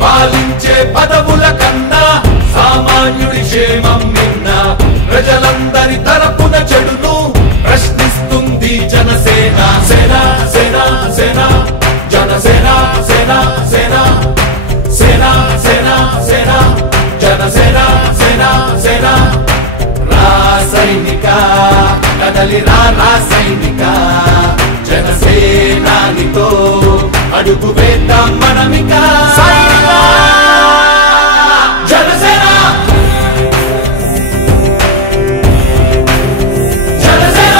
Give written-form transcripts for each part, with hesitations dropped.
పాలించే పదవుల కన్నా సామాన్యుడి క్షేమం నిన్న ప్రజలందరి తరపున చెడును ప్రశ్నిస్తుంది జనసేన సేన సేన సేన జనసేన సేన సేన సేన సేన సేన జనసేన సేన సేన రాసైనిక కదలి రాసైనిక జనసేనానితో అడుగు వేద్దాం మనమిక జనసేన జనసేన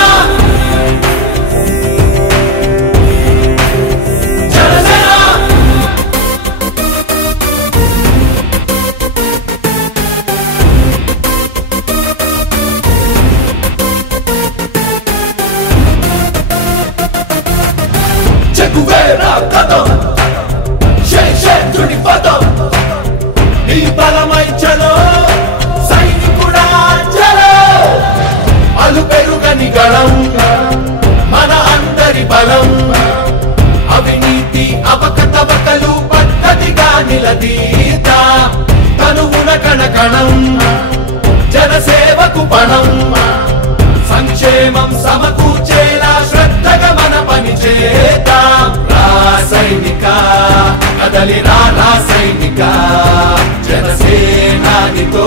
జనసేన చెక్కువేరా కదం శేషుడి పదం నీ బలమై చలో సైనికుడా చలో అలు పెరుగని గళం మన అందరి బలం అవినీతి అవకతవకలు పద్ధతిగా నిలదీత తనువున కణకణం జనసేవకు పణం సంక్షేమం సమకూర్చేలా శ్రద్ధగా మన పని చేద్దాం రాసైనిక కదలి రాసైనిక జనసేనానితో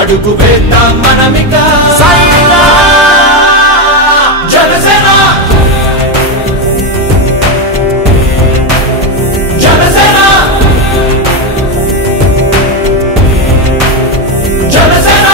అడుగు వేద్దాం మనమిక జనసేన జనసేన జనసేన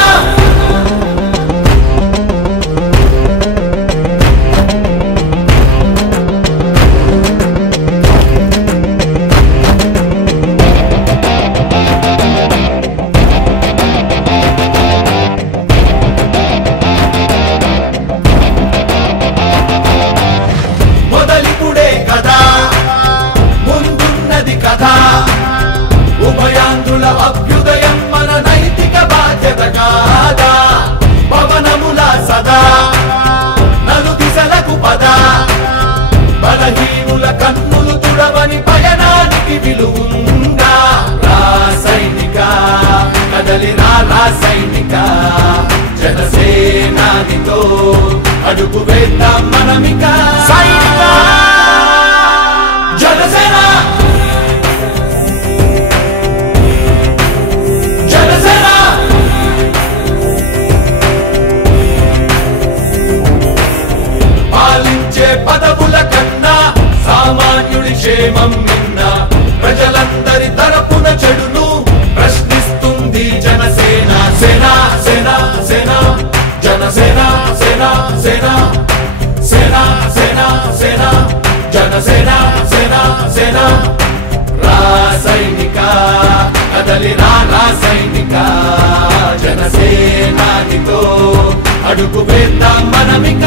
ఉభయాంధ్రుల అభ్యుదయం మన నైతిక బాధ్యత కాదా పవనముల సదా నలు దిశలకు పద బలహీనుల కన్నులు తుడవని పయనానికి విలువుందా రాసైనిక కదలి రాసైనిక జనసేనానితో అడుగు వేద్దాం మనమిక జనసేన పదవుల కన్నా సామాన్యుడి క్షేమం నిన్న ప్రజలందరి తరపున చెడును ప్రశ్నిస్తుంది జనసేన సేన సేన సేన జనసేన సేన సేన సేన సేన సేన జనసేన సేన సేన రాసైనిక కదలి రాసైనిక జనసేనానితో అడుగు వేద్దాం మనమిక